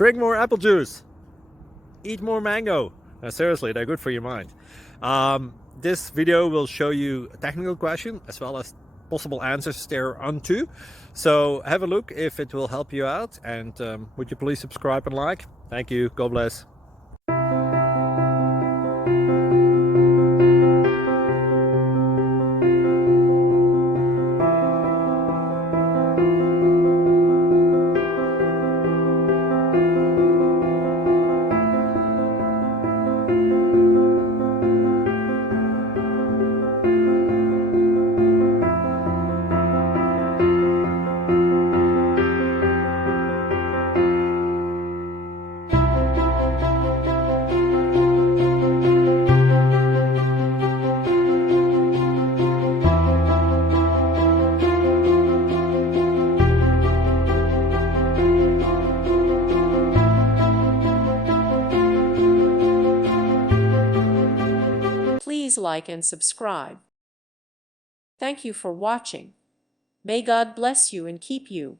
Drink more apple juice. Eat more mango. Seriously, they're good for your mind. This video will show you a technical question as well as possible answers thereunto. So have a look if it will help you out, and would you please subscribe and like? Thank you. God bless. Please like and subscribe. Thank you for watching. May God bless you and keep you.